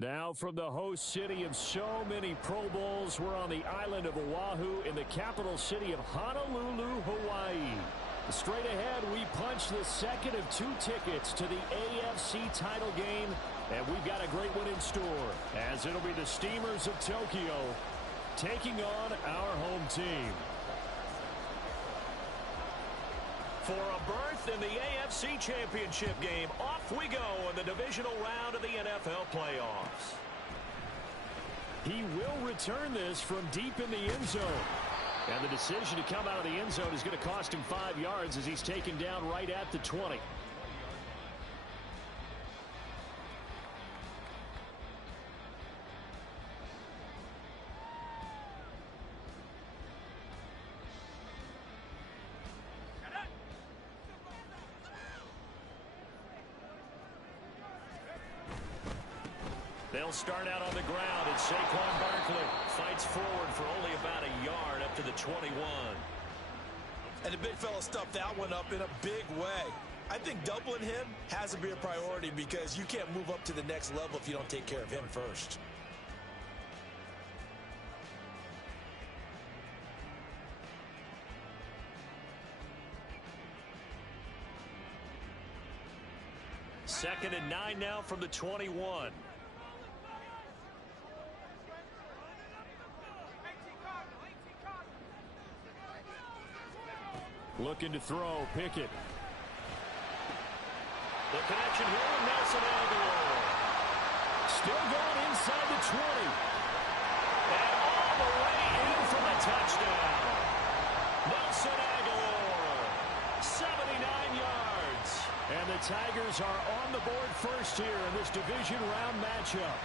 Now from the host city of so many Pro Bowls, we're on the island of Oahu in the capital city of Honolulu, Hawaii. Straight ahead, we punch the second of 2 tickets to the AFC title game, and we've got a great one in store, as it'll be the Steamers of Tokyo taking on our home team. For a berth in the AFC Championship game, off we go in the divisional round of the NFL playoffs. He will return this from deep in the end zone. And the decision to come out of the end zone is going to cost him 5 yards as he's taken down right at the 20. They'll start out on the ground, and Saquon Barkley fights forward for only about a yard up to the 21. And the big fella stuffed that one up in a big way. I think doubling him has to be a priority because you can't move up to the next level if you don't take care of him first. Second and 9 now from the 21. Looking to throw, Pickett. The connection here with Nelson Aguilar. Still going inside the 20. And all the way in for the touchdown. Nelson Aguilar, 79 yards. And the Tigers are on the board first here in this division round matchup.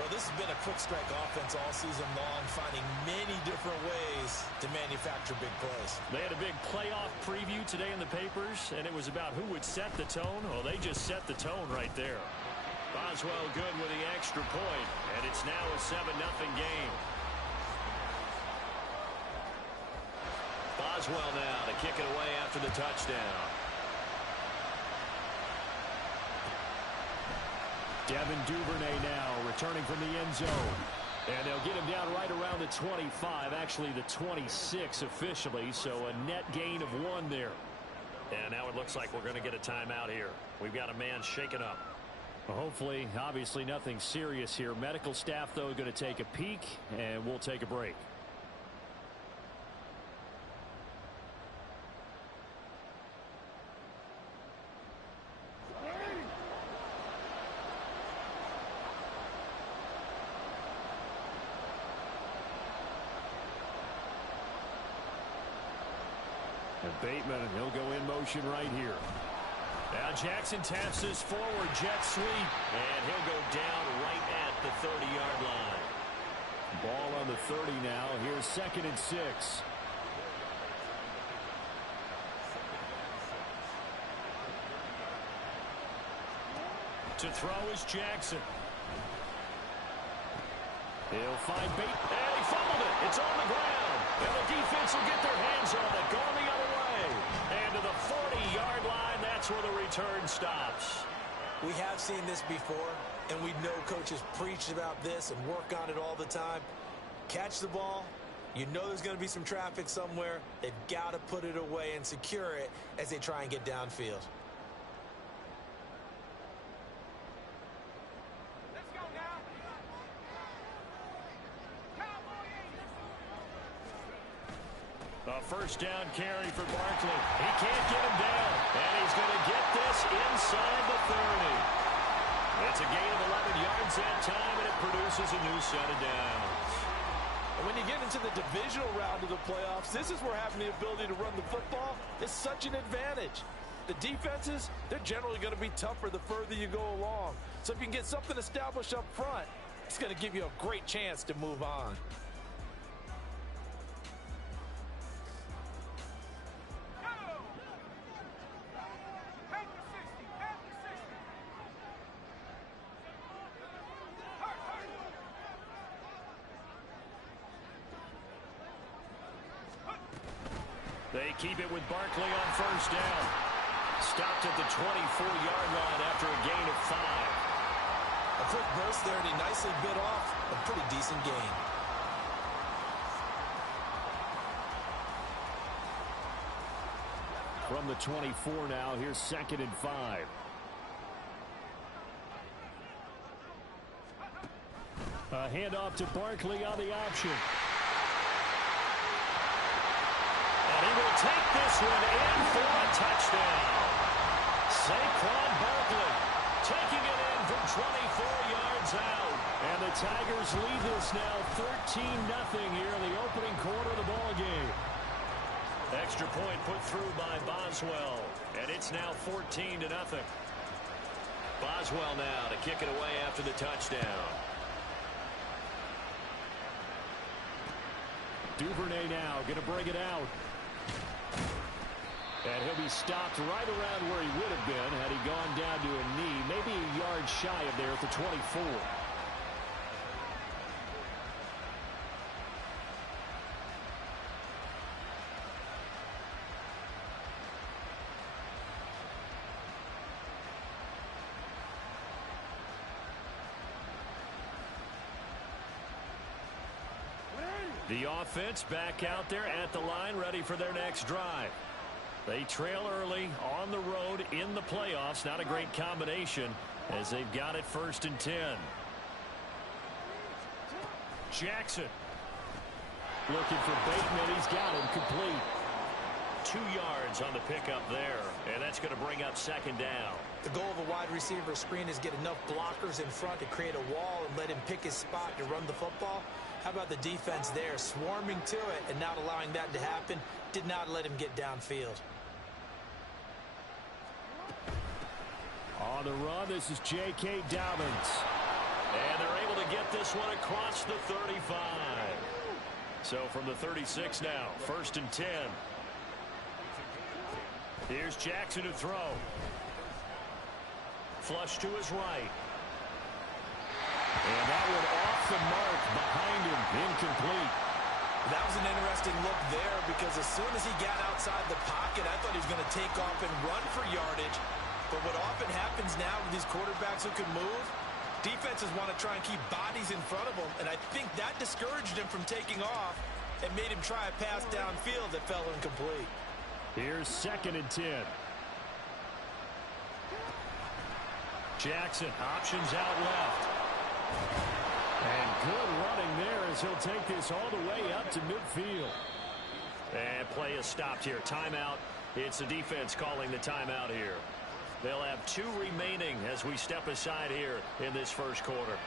Well, this has been a quick strike offense all season long, finding many different ways to manufacture big plays. They had a big playoff preview today in the papers, and it was about who would set the tone. Well, they just set the tone right there. Boswell good with the extra point, and it's now a 7-0 game. Boswell now to kick it away after the touchdown. Devin Duvernay now returning from the end zone. And they'll get him down right around the 25, actually the 26 officially, so a net gain of 1 there. And now it looks like we're going to get a timeout here. We've got a man shaken up. Well, hopefully, obviously nothing serious here. Medical staff, though, going to take a peek, and we'll take a break. And Bateman, he'll go in motion right here. Now Jackson taps this forward jet sweep, and he'll go down right at the 30-yard line. Ball on the 30 now. Here's 2nd and 6. To throw is Jackson. He'll find Bateman. And he fumbled it. It's on the ground. And the defense will get their hands on it. Going the other way. And to the 40-yard line, that's where the return stops. We have seen this before, and we know coaches preach about this and work on it all the time. Catch the ball. You know there's going to be some traffic somewhere. They've got to put it away and secure it as they try and get downfield. A first down carry for Barkley. He can't get him down. And he's going to get this inside the 30. It's a gain of 11 yards that time, and it produces a new set of downs. And when you get into the divisional round of the playoffs, this is where having the ability to run the football is such an advantage. The defenses, they're generally going to be tougher the further you go along. So if you can get something established up front, it's going to give you a great chance to move on. They keep it with Barkley on first down. Stopped at the 24-yard line after a gain of 5. A quick burst there, and he nicely bit off a pretty decent gain. From the 24 now, here's 2nd and 5. A handoff to Barkley on the option. And he will take this one in for a touchdown. Saquon Barkley taking it in from 24 yards out. And the Tigers lead this now 13-0 here in the opening quarter of the ball game. Extra point put through by Boswell. And it's now 14-0. Boswell now to kick it away after the touchdown. Duvernay now going to bring it out. And he'll be stopped right around where he would have been had he gone down to a knee, maybe a yard shy of there at the 24. The offense back out there at the line, ready for their next drive. They trail early on the road in the playoffs. Not a great combination as they've got it 1st and 10. Jackson looking for Bateman. He's got him complete. 2 yards on the pickup there, and that's going to bring up 2nd down. The goal of a wide receiver screen is get enough blockers in front to create a wall and let him pick his spot to run the football. How about the defense there, swarming to it and not allowing that to happen? Did not let him get downfield. On the run, this is J.K. Dobbins. And they're able to get this one across the 35. So from the 36 now, 1st and 10. Here's Jackson to throw. Flush to his right. And that one off the mark behind him, incomplete. That was an interesting look there because as soon as he got outside the pocket, I thought he was going to take off and run for yardage. But what often happens now with these quarterbacks who can move, defenses want to try and keep bodies in front of them, and I think that discouraged him from taking off and made him try a pass downfield that fell incomplete. Here's 2nd and 10. Jackson options out left. And good running there as he'll take this all the way up to midfield. And play is stopped here. Timeout. It's the defense calling the timeout here. They'll have 2 remaining as we step aside here in this 1st quarter.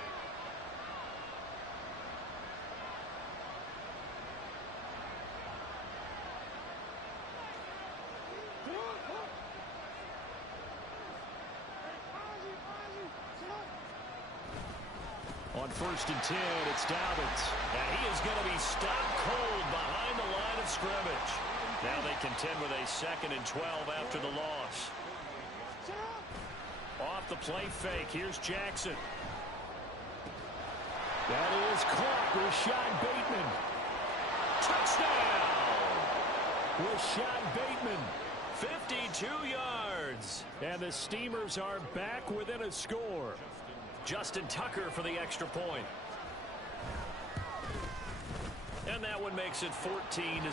On 1st and 10, it's Dobbins. And he is going to be stopped cold behind the line of scrimmage. Now they contend with a 2nd and 12 after the loss. Off the play fake, here's Jackson. That is caught. Rashad Bateman. Touchdown! Rashad Bateman. 52 yards. And the Steamers are back within a score. Justin Tucker for the extra point. And that one makes it 14-7.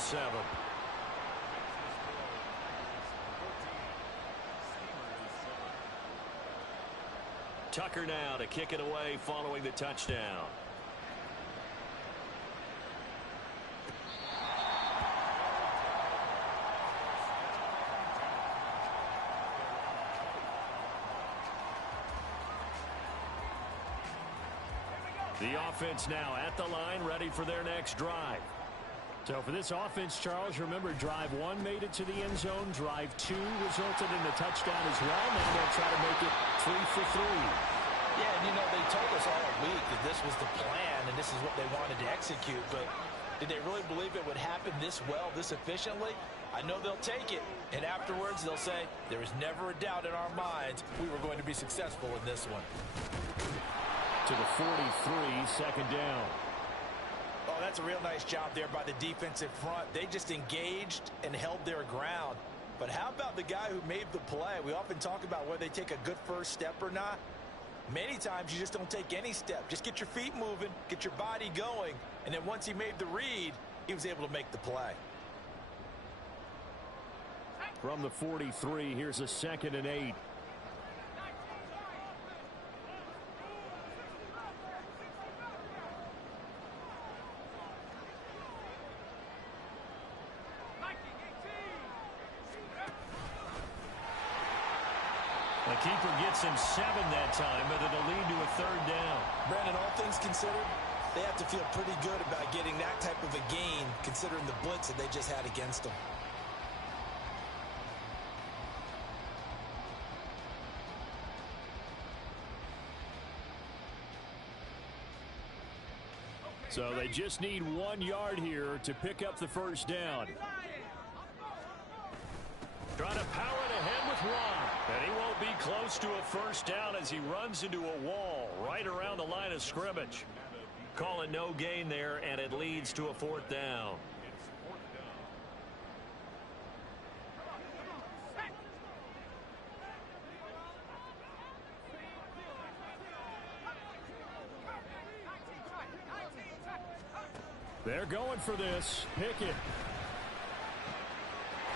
Tucker now to kick it away following the touchdown. The offense now at the line, ready for their next drive. So for this offense, Charles, remember, drive 1 made it to the end zone. Drive 2 resulted in a touchdown as well. Now they'll try to make it 3 for 3. Yeah, and you know, they told us all week that this was the plan and this is what they wanted to execute. But did they really believe it would happen this well, this efficiently? I know they'll take it. And afterwards, they'll say, there is never a doubt in our minds we were going to be successful in this one. To the 43, 2nd down. Oh, that's a real nice job there by the defensive front. They just engaged and held their ground. But how about the guy who made the play? We often talk about whether they take a good first step or not. Many times you just don't take any step. Just get your feet moving, get your body going, and then once he made the read, he was able to make the play. From the 43, here's a 2nd and 8. The keeper gets him 7 that time, but it'll lead to a 3rd down. Brandon, all things considered, they have to feel pretty good about getting that type of a gain considering the blitz that they just had against them. So they just need 1 yard here to pick up the 1st down. Trying to power it ahead with one. And he won't be close to a 1st down as he runs into a wall right around the line of scrimmage. Call it no gain there, and it leads to a 4th down. They're going for this. Pickett.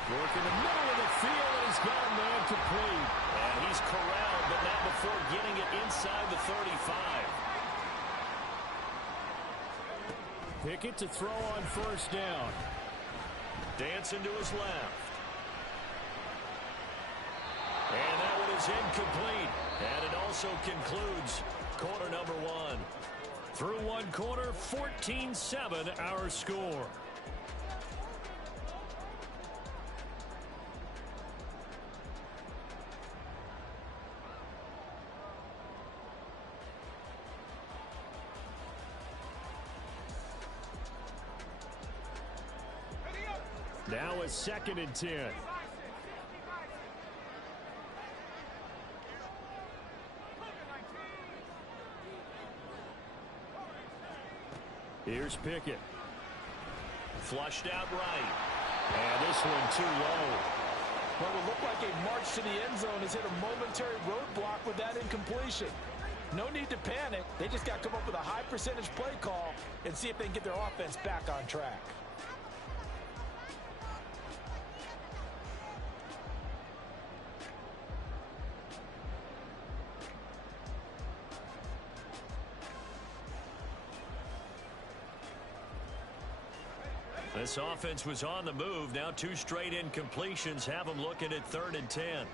Work in the middle of the field, and he's got a man complete. And he's corralled, but not before getting it inside the 35. Pickett to throw on 1st down. Dancing to his left. And that one is incomplete. And it also concludes quarter number 1. Through 1 quarter, 14-7 our score. Now a 2nd and 10. Here's Pickett. Flushed out right. And this one too low. What would look like a march to the end zone has hit a momentary roadblock with that incompletion. No need to panic. They just got to come up with a high percentage play call and see if they can get their offense back on track. This offense was on the move. Now 2 straight incompletions have them looking at 3rd and 10.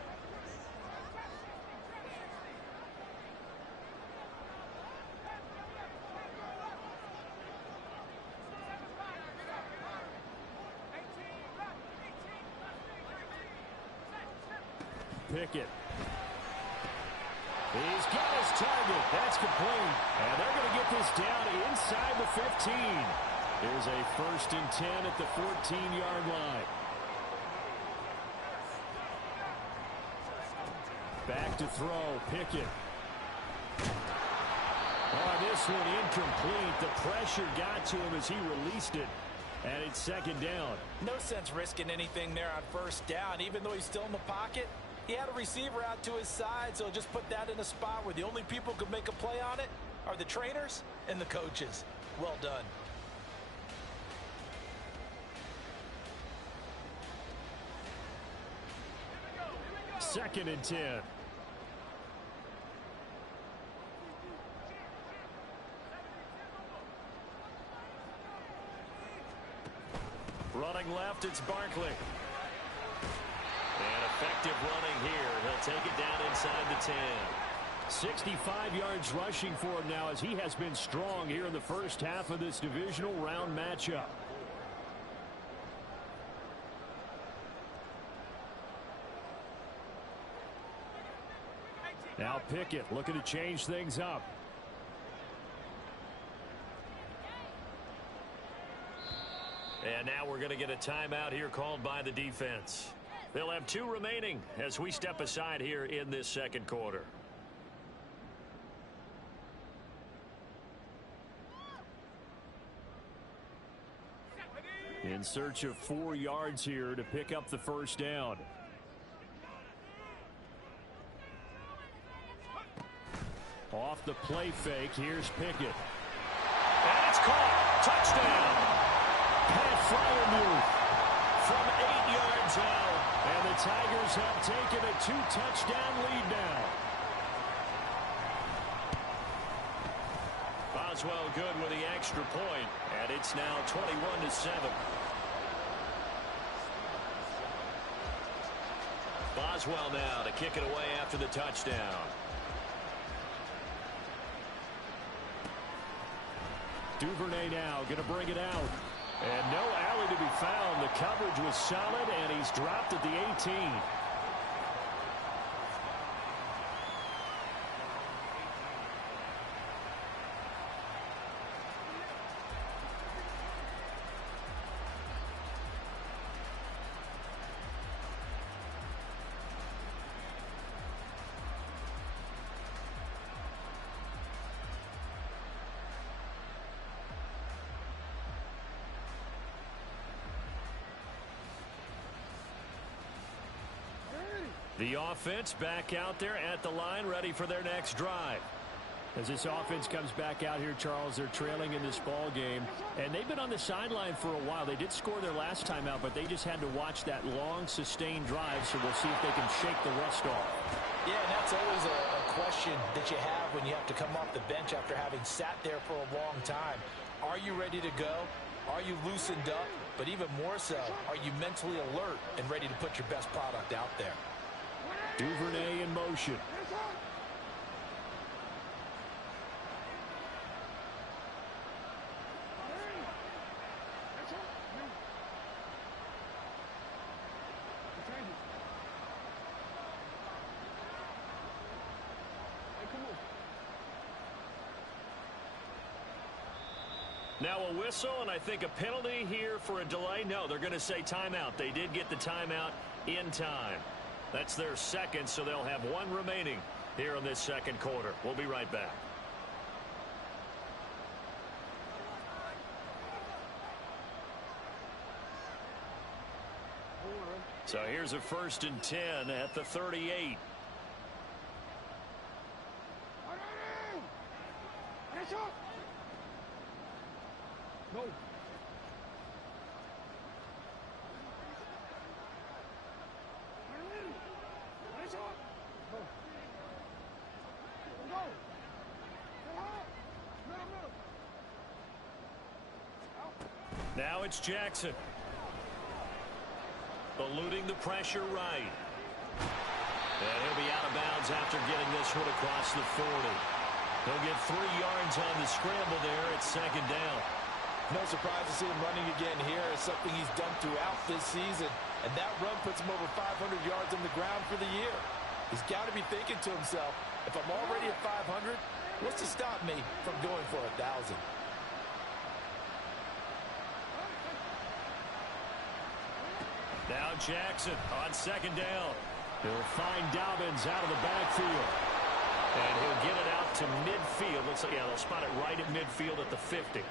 Pickett. He's got his target. That's complete. And they're going to get this down inside the 15. Here's a 1st and 10 at the 14-yard line. Back to throw. Pickett. Oh, this one incomplete. The pressure got to him as he released it. And it's 2nd down. No sense risking anything there on 1st down. Even though he's still in the pocket, he had a receiver out to his side, so just put that in a spot where the only people who can make a play on it are the trainers and the coaches. Well done. Second and 10. Running left, it's Barkley. And effective running here. He'll take it down inside the 10. 65 yards rushing for him now as he has been strong here in the first half of this divisional round matchup. Now Pickett looking to change things up. And now we're going to get a timeout here called by the defense. They'll have 2 remaining as we step aside here in this 2nd quarter. In search of 4 yards here to pick up the 1st down. Off the play fake, here's Pickett. And it's caught. Touchdown. Pat Fryermuth From 8 yards out. And the Tigers have taken a 2-touchdown lead now. Boswell good with the extra point, and it's now 21-7. Boswell now to kick it away after the touchdown. Duvernay now going to bring it out. And no alley to be found. The coverage was solid, and he's dropped at the 18. The offense back out there at the line, ready for their next drive. As this offense comes back out here, Charles, they're trailing in this ball game, and they've been on the sideline for a while. They did score their last time out, but they just had to watch that long, sustained drive, so we'll see if they can shake the rust off. Yeah, and that's always a question that you have when you have to come off the bench after having sat there for a long time. Are you ready to go? Are you loosened up? But even more so, are you mentally alert and ready to put your best product out there? Duvernay in motion. Now a whistle, and I think a penalty here for a delay. No, they're going to say timeout. They did get the timeout in time. That's their second, so they'll have one remaining here in this second quarter. We'll be right back. So here's a 1st and 10 at the 38. No. Now it's Jackson. Eluding the pressure right. And he'll be out of bounds after getting this one across the 40. He'll get 3 yards on the scramble there at 2nd down. No surprise to see him running again here. It's something he's done throughout this season. And that run puts him over 500 yards on the ground for the year. He's got to be thinking to himself, if I'm already at 500, what's to stop me from going for 1,000? Now Jackson on 2nd down. He'll find Dobbins out of the backfield. And he'll get it out to midfield. Looks like, yeah, they'll spot it right at midfield at the 50.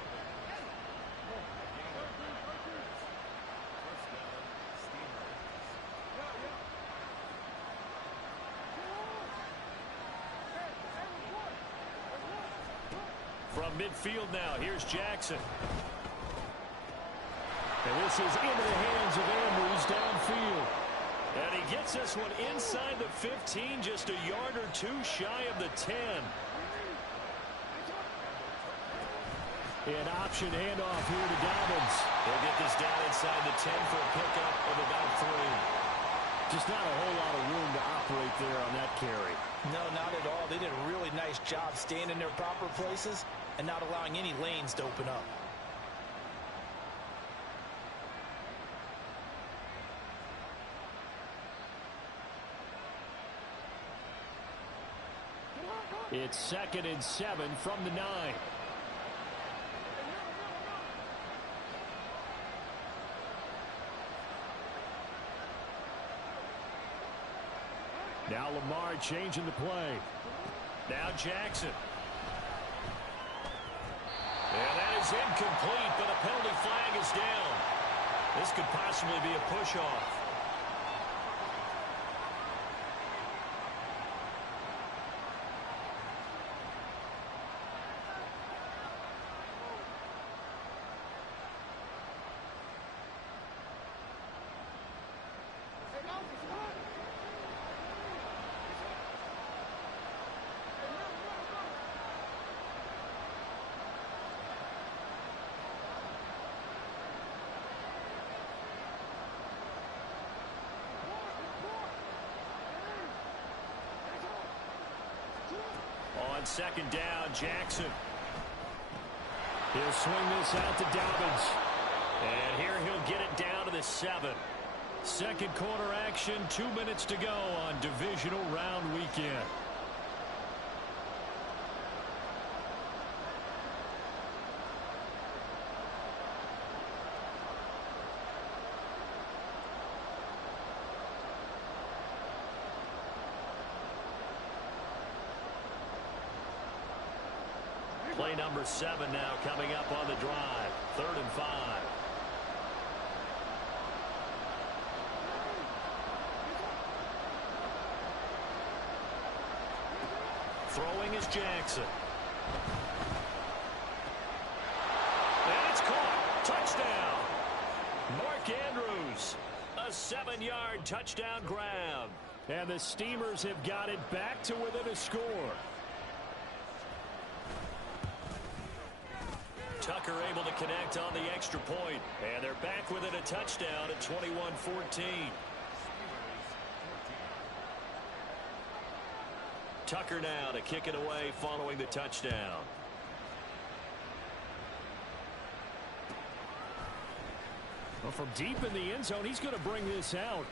From midfield now, here's Jackson. And this is into the hands of Andrews downfield. And he gets this one inside the 15, just a yard or two shy of the 10. An option handoff here to Dobbins. He'll get this down inside the 10 for a pickup of about 3. Just not a whole lot of room to operate there on that carry. No, not at all. They did a really nice job staying in their proper places and not allowing any lanes to open up. It's 2nd and 7 from the 9. Now Lamar changing the play. Now Jackson. And that is incomplete, but a penalty flag is down. This could possibly be a push-off. on second down, Jackson. He'll swing this out to Dobbins. And here he'll get it down to the 7. Second quarter action, 2 minutes to go on divisional round weekend. Play number 7 now coming up on the drive. 3rd and 5. Throwing is Jackson. And it's caught. Touchdown. Mark Andrews. A 7-yard touchdown grab. And the Steamers have got it back to within a score. Tucker able to connect on the extra point. And they're back within a touchdown at 21-14. Tucker now to kick it away following the touchdown. Well, from deep in the end zone, he's going to bring this out.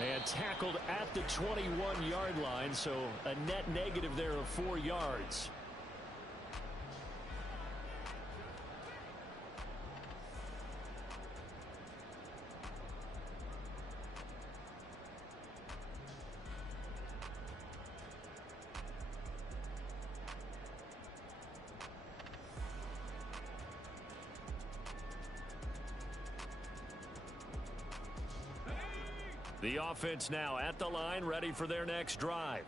And tackled at the 21-yard line, so a net negative there of 4 yards. The offense now at the line, ready for their next drive.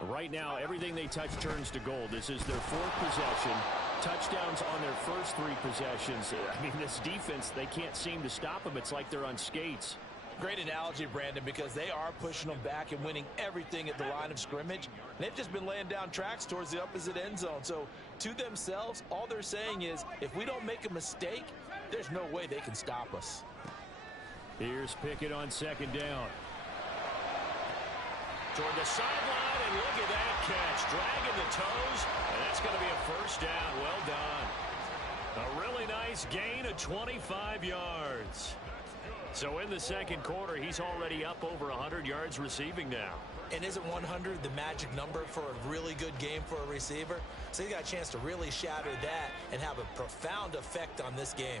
Right now, everything they touch turns to gold. This is their 4th possession. Touchdowns on their first 3 possessions. I mean, this defense, they can't seem to stop them. It's like they're on skates. Great analogy, Brandon, because they are pushing them back and winning everything at the line of scrimmage. They've just been laying down tracks towards the opposite end zone. So, to themselves, all they're saying is, if we don't make a mistake, there's no way they can stop us. Here's Pickett on second down. Toward the sideline, and look at that catch. Dragging the toes, and that's going to be a first down. Well done. A really nice gain of 25 yards. So in the second quarter, he's already up over 100 yards receiving now. And isn't 100 the magic number for a really good game for a receiver? So he got a chance to really shatter that and have a profound effect on this game.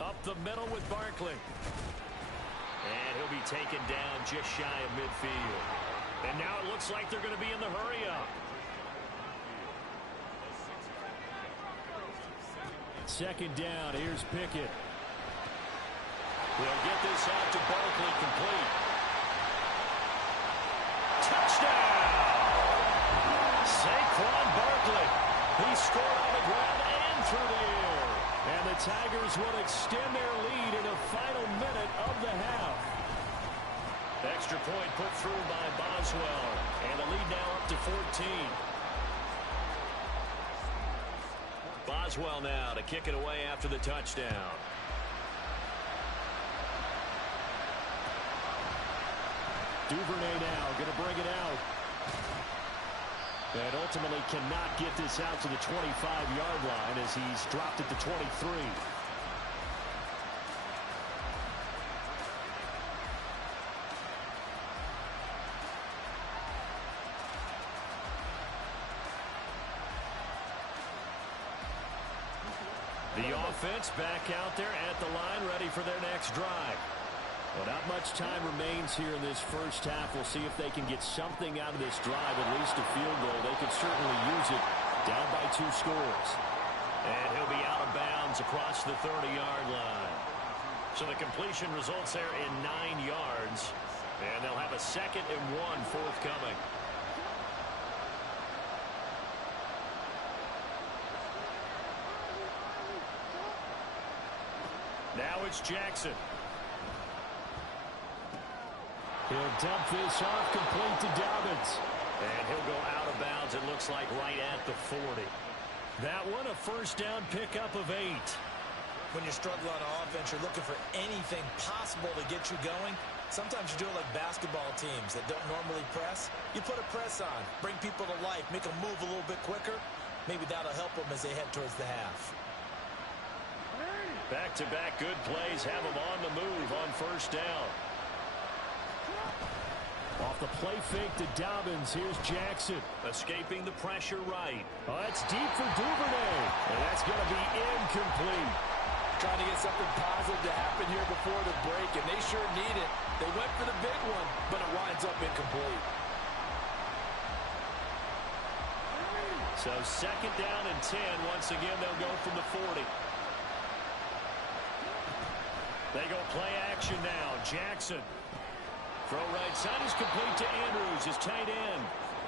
Up the middle with Barkley. And he'll be taken down just shy of midfield. And now it looks like they're going to be in the hurry-up. Second down, here's Pickett. We'll get this out to Barkley, complete. Touchdown! Saquon Barkley. He scored on the ground and through the air. And the Tigers will extend their lead in the final minute of the half. Extra point put through by Boswell. And the lead now up to 14. Boswell now to kick it away after the touchdown. Duvernay now going to bring it out. And ultimately cannot get this out to the 25-yard line as he's dropped it to 23. The offense back out there at the line, ready for their next drive. Well, not much time remains here in this first half. We'll see if they can get something out of this drive, at least a field goal. They could certainly use it, down by 2 scores. And he'll be out of bounds across the 30-yard line. So the completion results there in 9 yards. And they'll have a 2nd and 1 forthcoming. Now it's Jackson. He'll dump this off complete to Dobbins. And he'll go out of bounds, it looks like, right at the 40. That one a first down pickup of 8. When you're struggling on offense, you're looking for anything possible to get you going. Sometimes you do it like basketball teams that don't normally press. You put a press on, bring people to life, make them move a little bit quicker. Maybe that'll help them as they head towards the half. Back-to-back good plays have them on the move on first down. Off the play fake to Dobbins. Here's Jackson. Escaping the pressure right. Oh, that's deep for Duvernay. And that's going to be incomplete. Trying to get something positive to happen here before the break, and they sure need it. They went for the big one, but it winds up incomplete. So second down and 10. Once again, they'll go from the 40. They go play action now. Jackson. Throw right side is complete to Andrews, his tight end.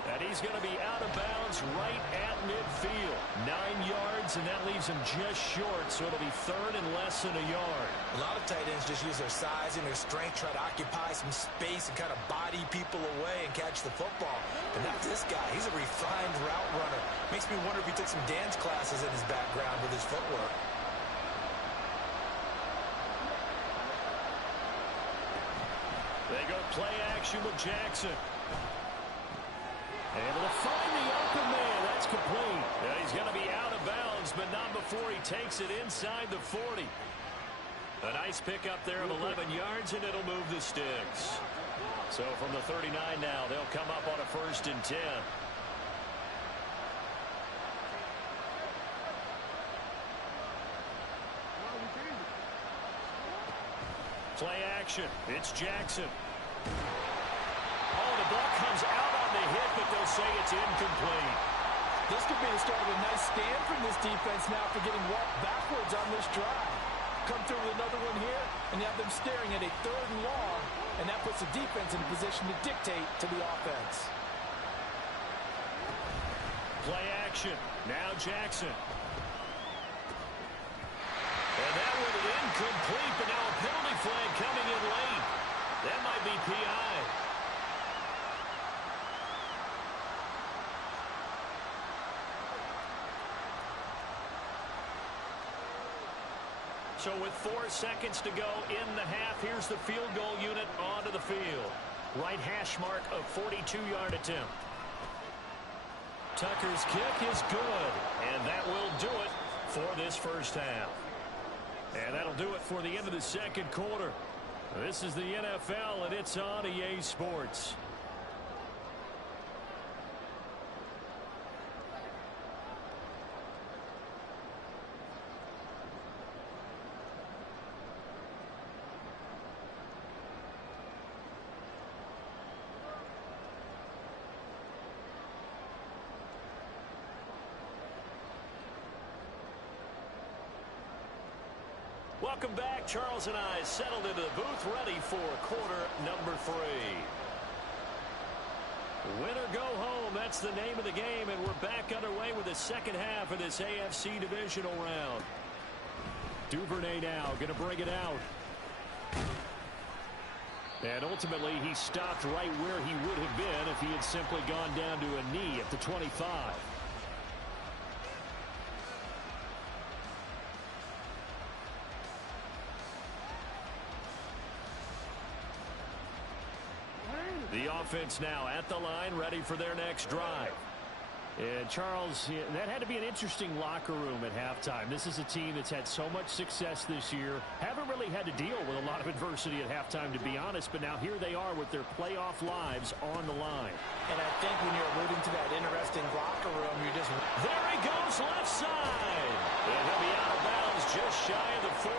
And he's going to be out of bounds right at midfield. 9 yards, and that leaves him just short, so it'll be third and less than a yard. A lot of tight ends just use their size and their strength, try to occupy some space and kind of body people away and catch the football. But not this guy. He's a refined route runner. Makes me wonder if he took some dance classes in his background with his footwork. They go play action with Jackson. Able to find the open man. That's complete. Yeah, he's going to be out of bounds, but not before he takes it inside the 40. A nice pickup there of 11 yards, and it'll move the sticks. So from the 39 now, they'll come up on a first and 10. Play action. It's Jackson. Oh, the ball comes out on the hit, but they'll say it's incomplete. This could be the start of a nice stand from this defense now for getting walked backwards on this drive. Come through with another one here, and you have them staring at a third and long, and that puts the defense in a position to dictate to the offense. Play action. Now Jackson. And that one incomplete, but now a penalty flag coming in late. That might be PI. So with 4 seconds to go in the half, here's the field goal unit onto the field. Right hash mark of 42-yard attempt. Tucker's kick is good, and that will do it for this first half. And that'll do it for the end of the second quarter. This is the NFL, and it's on EA Sports. Welcome back. Charles and I settled into the booth ready for quarter number 3. Win or go home, that's the name of the game, and we're back underway with the second half of this AFC Divisional round. Duvernay now going to bring it out. And ultimately, he stopped right where he would have been if he had simply gone down to a knee at the 25. The offense now at the line, ready for their next drive. And Charles, that had to be an interesting locker room at halftime. This is a team that's had so much success this year. Haven't really had to deal with a lot of adversity at halftime, to be honest. But now here they are with their playoff lives on the line. And I think when you're alluding to that interesting locker room, you're just... There he goes, left side. And he'll be out of bounds just shy of the 40.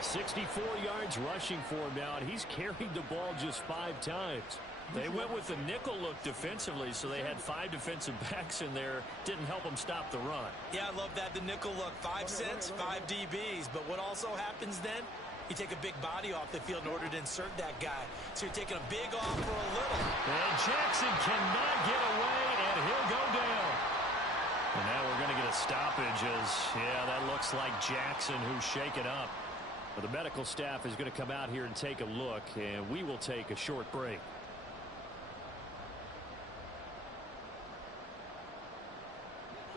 64 yards rushing for him now, and he's carried the ball just 5 times. They went with the nickel look defensively, so they had 5 defensive backs in there. Didn't help them stop the run. Yeah, I love that, the nickel look. 5 cents, 5 DBs. But what also happens then, you take a big body off the field in order to insert that guy. So you're taking a big off for a little. And Jackson cannot get away, and he'll go down. And now we're going to get a stoppage as, yeah, that looks like Jackson who's shaken up. Well, the medical staff is going to come out here and take a look, and we will take a short break.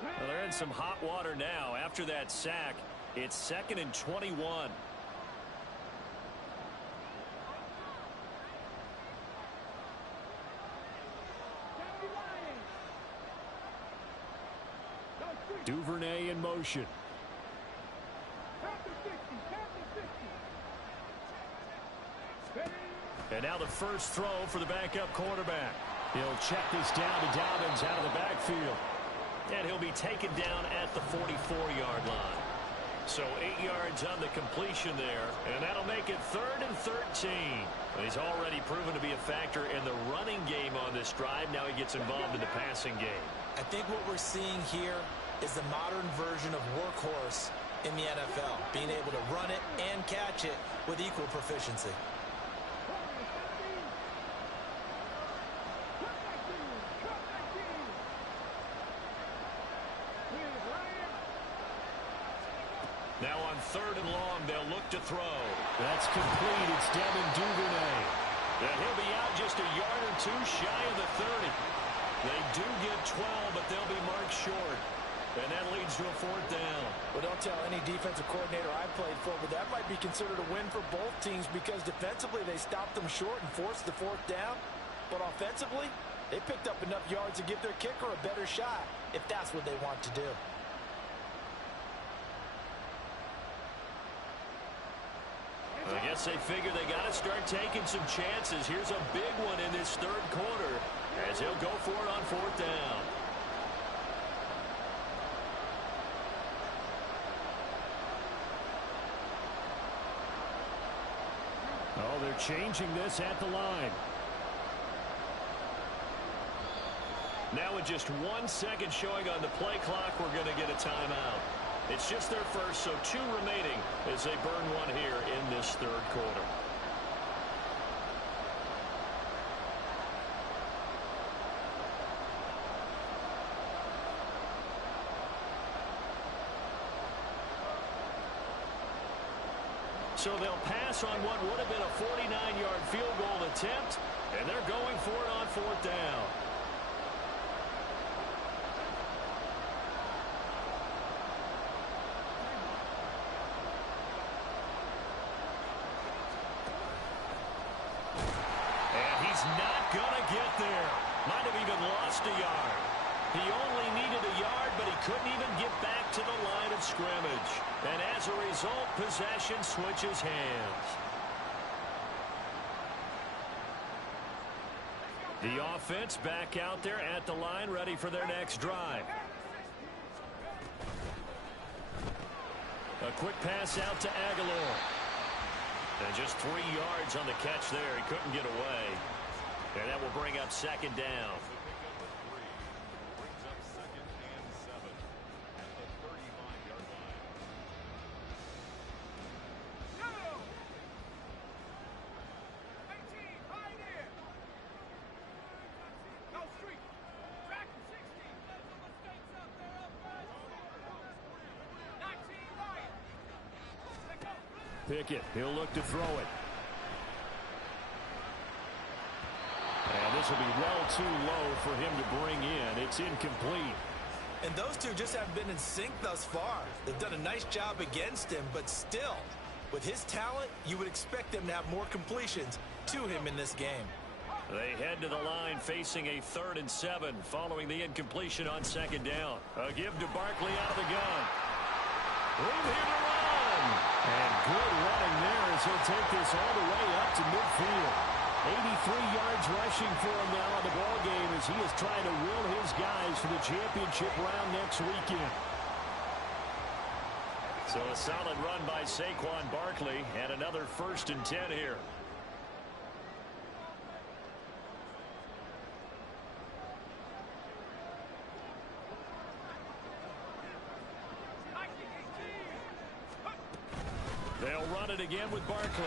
Well, they're in some hot water now after that sack. It's 2nd and 21. Duvernay in motion. And now the first throw for the backup quarterback. He'll check this down to Dobbins out of the backfield. And he'll be taken down at the 44-yard line. So 8 yards on the completion there. And that'll make it 3rd and 13. He's already proven to be a factor in the running game on this drive. Now he gets involved in the passing game. I think what we're seeing here is the modern version of workhorse in the NFL. Being able to run it and catch it with equal proficiency. Now on 3rd and long, they'll look to throw. That's complete. It's Devin Duvernay. And he'll be out just a yard or two shy of the 30. They do get 12, but they'll be marked short. And that leads to a 4th down. Well, don't tell any defensive coordinator I played for, but that might be considered a win for both teams because defensively they stopped them short and forced the 4th down. But offensively, they picked up enough yards to give their kicker a better shot if that's what they want to do. I guess they figure they got to start taking some chances. Here's a big one in this 3rd quarter as he'll go for it on 4th down. Oh, they're changing this at the line. Now with just 1 second showing on the play clock, we're going to get a timeout. It's just their first, so 2 remaining as they burn one here in this 3rd quarter. So they'll pass on what would have been a 49-yard field goal attempt, and they're going for it on 4th down. Not gonna get there. Might have even lost a yard. He only needed a yard, but he couldn't even get back to the line of scrimmage. And as a result, possession switches hands. The offense back out there at the line, ready for their next drive. A quick pass out to Aguilar. And just 3 yards on the catch there. He couldn't get away. And that will bring up 2nd down. Pickett, he'll look to throw it. And this will be well too low for him to bring in. It's incomplete. And those two just haven't been in sync thus far. They've done a nice job against him, but still, with his talent, you would expect them to have more completions to him in this game. They head to the line facing a 3rd and 7 following the incompletion on 2nd down. A give to Barkley out of the gun. Room here to run. And good running there as he'll take this all the way up to midfield. 83 yards rushing for him now in the ball game as he is trying to will his guys for the championship round next weekend. So a solid run by Saquon Barkley and another 1st and 10 here. They'll run it again with Barkley.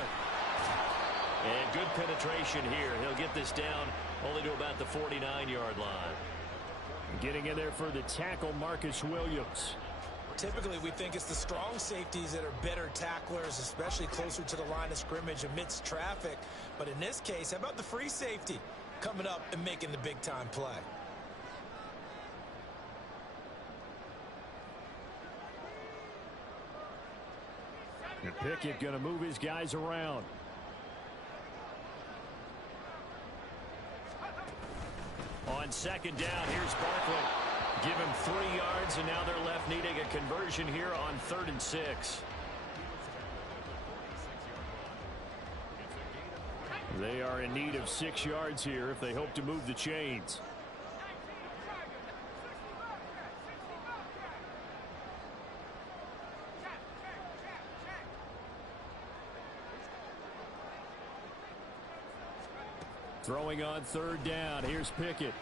And good penetration here. He'll get this down only to about the 49-yard line. Getting in there for the tackle, Marcus Williams. Typically, we think it's the strong safeties that are better tacklers, especially closer to the line of scrimmage amidst traffic. But in this case, how about the free safety coming up and making the big-time play? And Pickett going to move his guys around. On second down, here's Barkley. Give him 3 yards, and now they're left needing a conversion here on 3rd and 6. They are in need of 6 yards here if they hope to move the chains. Throwing on 3rd down. Here's Pickett.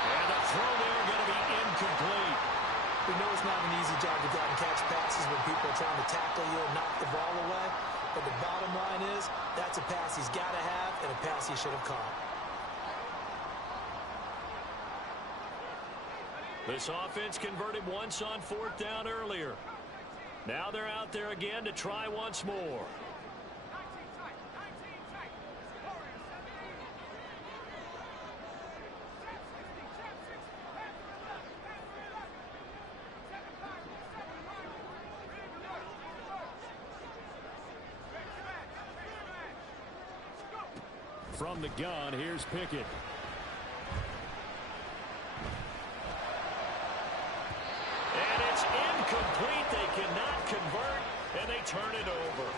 And the throw there going to be incomplete. We know it's not an easy job to go out and catch passes when people are trying to tackle you and knock the ball away. But the bottom line is, that's a pass he's got to have and a pass he should have caught. This offense converted once on 4th down earlier. Now they're out there again to try once more. From the gun, here's Pickett. And it's incomplete. They cannot convert, and they turn it over.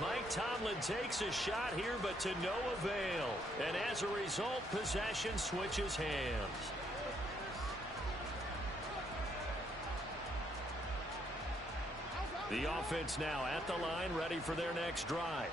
Mike Tomlin takes a shot here, but to no avail. And as a result, possession switches hands. The offense now at the line, ready for their next drive.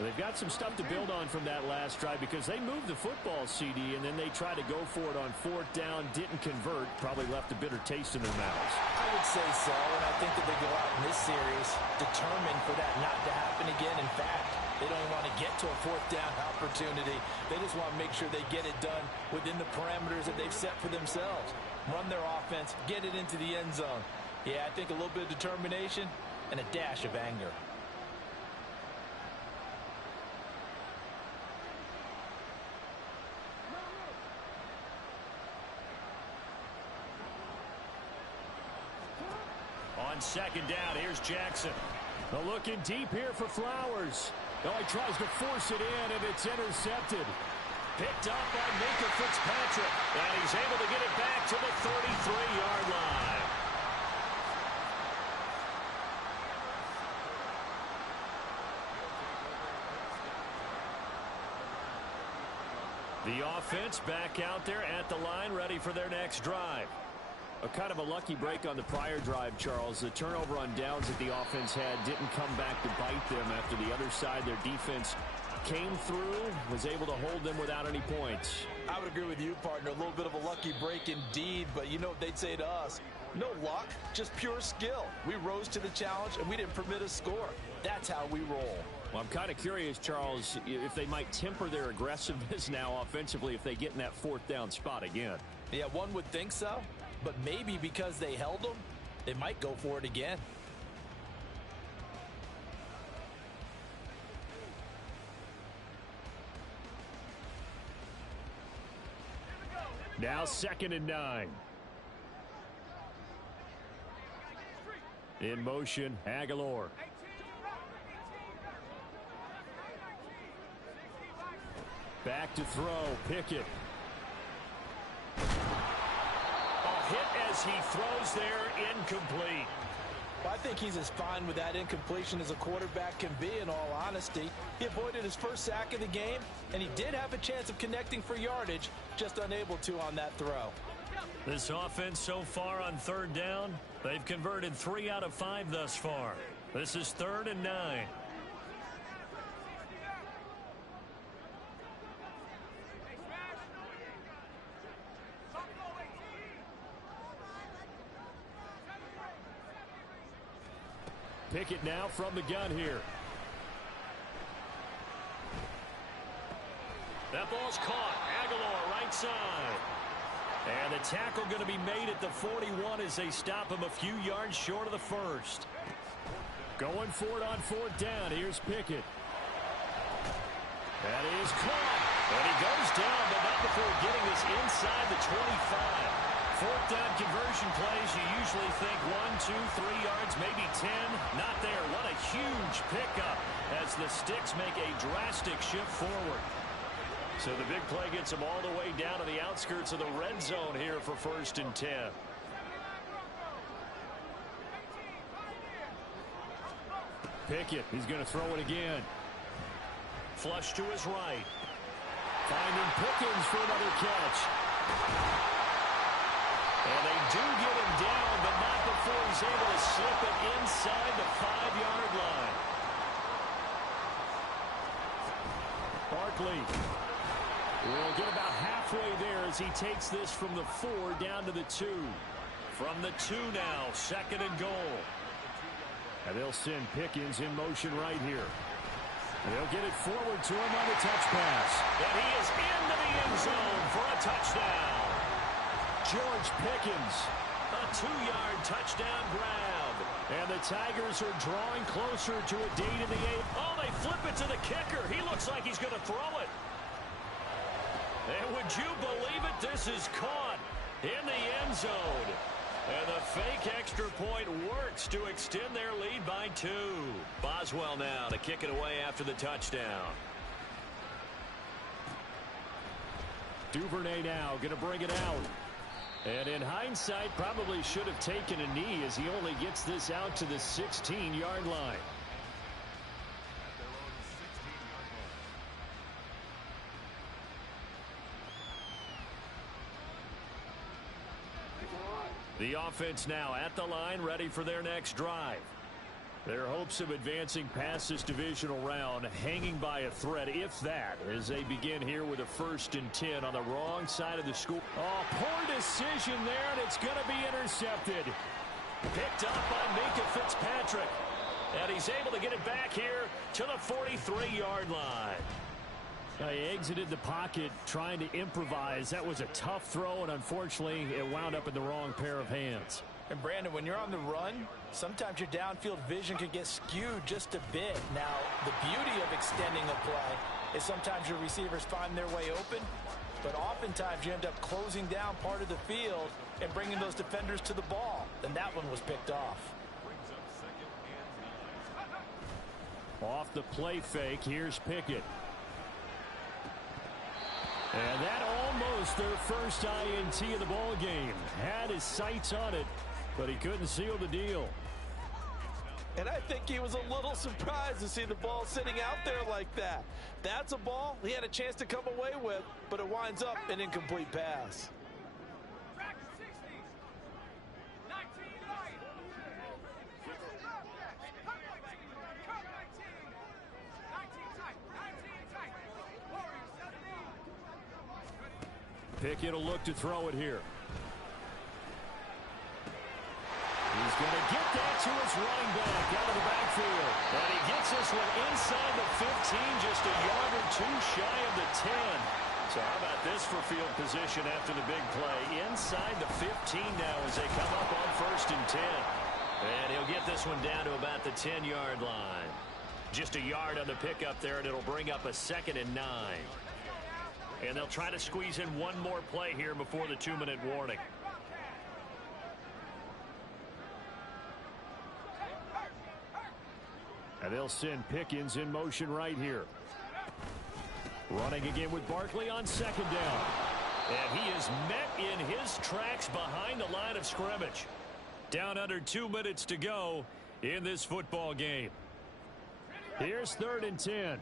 They've got some stuff to build on from that last drive because they moved the football, CD, and then they tried to go for it on 4th down, didn't convert, probably left a bitter taste in their mouths. I would say so, and I think that they go out in this series determined for that not to happen again. In fact, they don't want to get to a 4th down opportunity. They just want to make sure they get it done within the parameters that they've set for themselves. Run their offense, get it into the end zone. Yeah, I think a little bit of determination and a dash of anger. On second down, here's Jackson. Looking deep here for Flowers. Oh, he tries to force it in, and it's intercepted. Picked up by Minka Fitzpatrick, and he's able to get it back to the 33-yard line. The offense back out there at the line, ready for their next drive. A kind of a lucky break on the prior drive, Charles. The turnover on downs that the offense had didn't come back to bite them after the other side. Their defense came through, was able to hold them without any points. I would agree with you, partner. A little bit of a lucky break indeed, but you know what they'd say to us? No luck, just pure skill. We rose to the challenge, and we didn't permit a score. That's how we roll. Well, I'm kind of curious, Charles, if they might temper their aggressiveness now offensively if they get in that 4th down spot again. Yeah, one would think so. But maybe because they held them, they might go for it again. Now 2nd and 9. In motion, Aguilar. Back to throw, Pickett. Hit as he throws there, incomplete. Well, I think he's as fine with that incompletion as a quarterback can be, in all honesty. He avoided his first sack of the game, and he did have a chance of connecting for yardage, just unable to on that throw. This offense so far on 3rd down, they've converted 3 out of 5 thus far. This is 3rd and 9. Pickett now from the gun here. That ball's caught. Aguilar right side. And the tackle going to be made at the 41 as they stop him a few yards short of the first. Going for it on 4th down. Here's Pickett. That is caught. And he goes down, but not before getting this inside the 25. fourth down conversion plays, you usually think 1, 2, 3 yards, maybe 10. Not there. What a huge pickup as the Sticks make a drastic shift forward. So the big play gets them all the way down to the outskirts of the red zone here for 1st and 10. Pickett, he's going to throw it again. Flush to his right. Finding Pickens for another catch. And they do get him down, but not before he's able to slip it inside the 5-yard line. Barkley will get about halfway there as he takes this from the 4 down to the 2. From the 2 now, 2nd and goal. And they'll send Pickens in motion right here. And they'll get it forward to him on the touch pass. And he is into the end zone for a touchdown. George Pickens. A 2-yard touchdown grab. And the Tigers are drawing closer to a date in the 8th. Oh, they flip it to the kicker. He looks like he's going to throw it. And would you believe it? This is caught in the end zone. And the fake extra point works to extend their lead by 2. Boswell now to kick it away after the touchdown. Duvernay now going to bring it out. And in hindsight, probably should have taken a knee as he only gets this out to the 16-yard line. The offense now at the line, ready for their next drive. Their hopes of advancing past this divisional round hanging by a thread, if that, as they begin here with a 1st and 10 on the wrong side of the score. Oh, poor decision there, and it's going to be intercepted. Picked up by Minka Fitzpatrick. And he's able to get it back here to the 43-yard line. He exited the pocket trying to improvise. That was a tough throw, and unfortunately, it wound up in the wrong pair of hands. And Brandon, when you're on the run, sometimes your downfield vision can get skewed just a bit. Now, the beauty of extending a play is sometimes your receivers find their way open, but oftentimes you end up closing down part of the field and bringing those defenders to the ball. And that one was picked off. Off the play fake, here's Pickett. And that almost their first INT of the ball game. Had his sights on it, but he couldn't seal the deal. And I think he was a little surprised to see the ball sitting out there like that. That's a ball he had a chance to come away with, but it winds up an incomplete pass. Pickett will look to throw it here. He's going to get that to his running back out of the backfield. And he gets this one inside the 15, just a yard or 2 shy of the 10. So how about this for field position after the big play? Inside the 15 now as they come up on 1st and 10. And he'll get this one down to about the 10-yard line. Just a yard on the pickup there, and it'll bring up a 2nd and 9. And they'll try to squeeze in one more play here before the 2-minute warning. And they'll send Pickens in motion right here. Running again with Barkley on 2nd down. And he is met in his tracks behind the line of scrimmage. Down under 2 minutes to go in this football game. Here's 3rd and 10.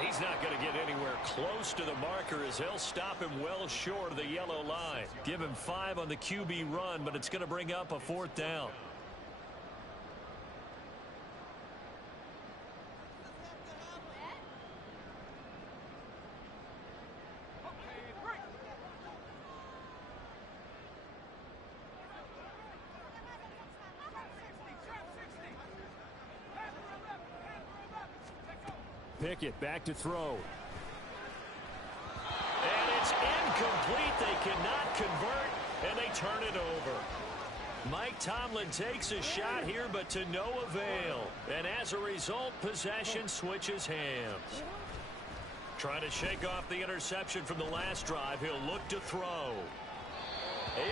He's not going to get anywhere close to the marker as he'll stop him well short of the yellow line. Give him 5 on the QB run, but it's going to bring up a 4th down. Pickett back to throw. And it's incomplete. They cannot convert, and they turn it over. Mike Tomlin takes a shot here, but to no avail. And as a result, possession switches hands. Trying to shake off the interception from the last drive. He'll look to throw.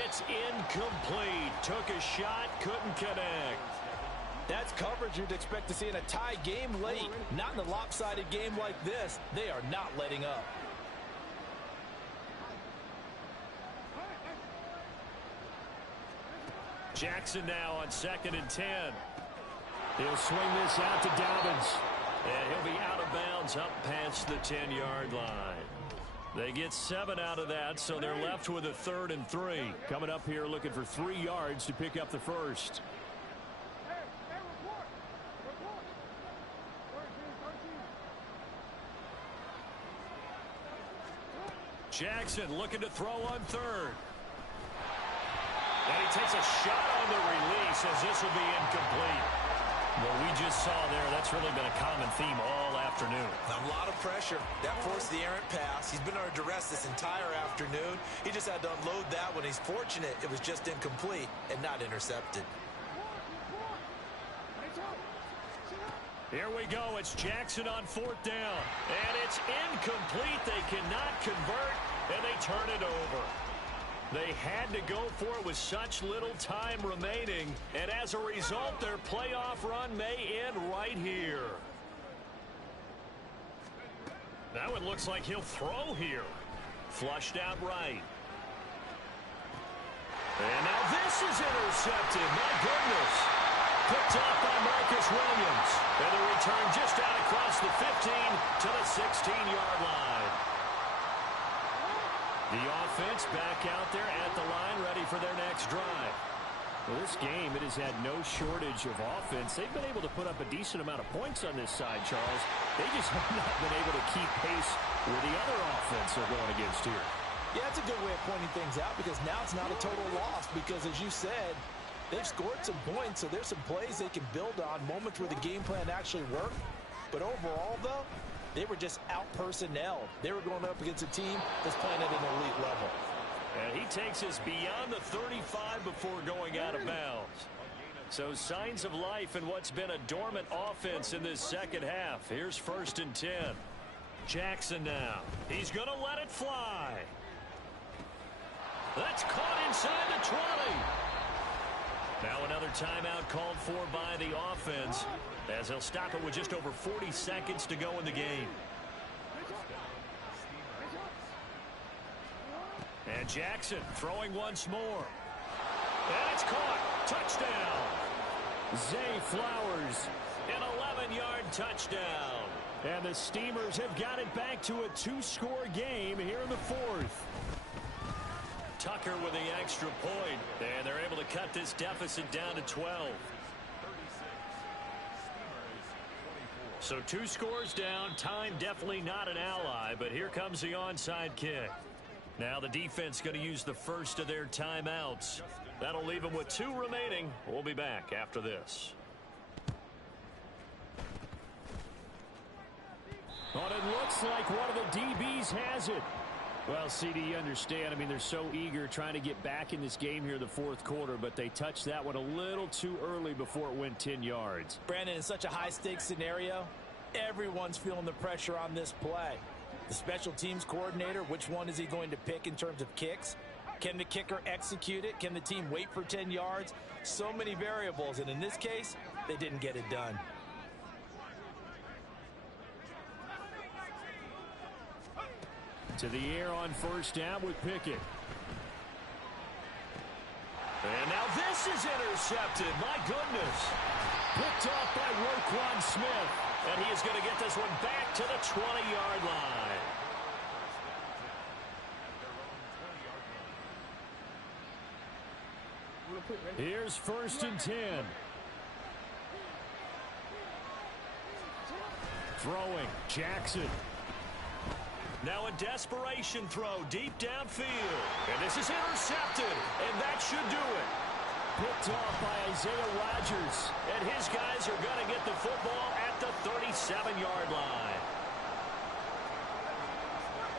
It's incomplete. Took a shot, couldn't connect. That's coverage you'd expect to see in a tie game late. Not in a lopsided game like this. They are not letting up. Jackson now on 2nd and 10. He'll swing this out to Dobbins. And he'll be out of bounds up past the 10-yard line. They get 7 out of that, so they're left with a 3rd and 3. Coming up here looking for 3 yards to pick up the first. Jackson looking to throw on 3rd. And he takes a shot on the release as this will be incomplete. What we just saw there, that's really been a common theme all afternoon. A lot of pressure. That forced the errant pass. He's been under duress this entire afternoon. He just had to unload that one. He's fortunate it was just incomplete and not intercepted. Here we go. It's Jackson on 4th down. And it's incomplete. They cannot convert, and they turn it over. They had to go for it with such little time remaining, and as a result, their playoff run may end right here. Now it looks like he'll throw here. Flushed out right. And now this is intercepted. My goodness. Picked off by Marcus Williams. And the return just out across the 15 to the 16-yard line. The offense back out there at the line, ready for their next drive. Well, this game, it has had no shortage of offense. They've been able to put up a decent amount of points on this side, Charles. They just have not been able to keep pace with the other offense they're going against here. Yeah, it's a good way of pointing things out because now it's not a total loss because, as you said, they've scored some points, so there's some plays they can build on, moments where the game plan actually worked. But overall, though, they were just out-personnel. They were going up against a team that's playing at an elite level. And he takes us beyond the 35 before going out of bounds. So signs of life in what's been a dormant offense in this second half. Here's 1st and 10. Jackson now. He's going to let it fly. That's caught inside the 20. Now another timeout called for by the offense, as they'll stop it with just over 40 seconds to go in the game. And Jackson throwing once more. And it's caught. Touchdown. Zay Flowers, an 11-yard touchdown. And the Steamers have got it back to a 2-score game here in the 4th. Tucker with the extra point, and they're able to cut this deficit down to 12. So 2 scores down. Time definitely not an ally, but here comes the onside kick. Now the defense going to use the first of their timeouts. That'll leave them with 2 remaining. We'll be back after this. Well, it looks like one of the DBs has it. Well, CD, you understand. I mean, they're so eager trying to get back in this game here in the 4th quarter, but they touched that one a little too early before it went 10 yards. Brandon, in such a high-stakes scenario, everyone's feeling the pressure on this play. The special teams coordinator, which one is he going to pick in terms of kicks? Can the kicker execute it? Can the team wait for 10 yards? So many variables, and in this case, they didn't get it done. To the air on 1st down with Pickett. And now this is intercepted. My goodness. Picked off by Roquan Smith. And he is going to get this one back to the 20-yard line. Here's 1st and 10. Throwing. Jackson. Now a desperation throw deep downfield. And this is intercepted. And that should do it. Picked off by Isaiah Rodgers. And his guys are going to get the football at the 37-yard line.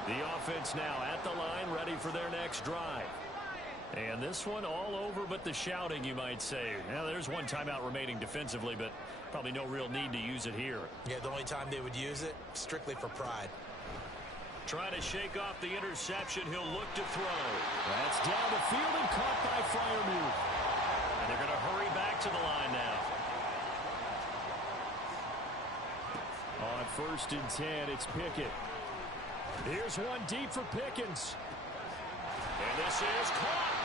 The offense now at the line, ready for their next drive. And this one all over but the shouting, you might say. Now, there's one timeout remaining defensively, but probably no real need to use it here. Yeah, the only time they would use it, strictly for pride. Trying to shake off the interception. He'll look to throw. That's down the field and caught by Freiermuth. And they're going to hurry back to the line now. On 1st and 10, it's Pickett. Here's one deep for Pickens. And this is caught.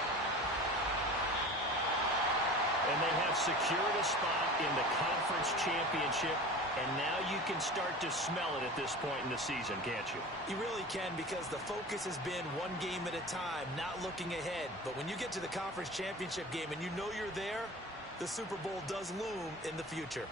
And they have secured a spot in the conference championship. And now you can start to smell it at this point in the season, can't you? You really can, because the focus has been one game at a time, not looking ahead. But when you get to the conference championship game and you know you're there, the Super Bowl does loom in the future.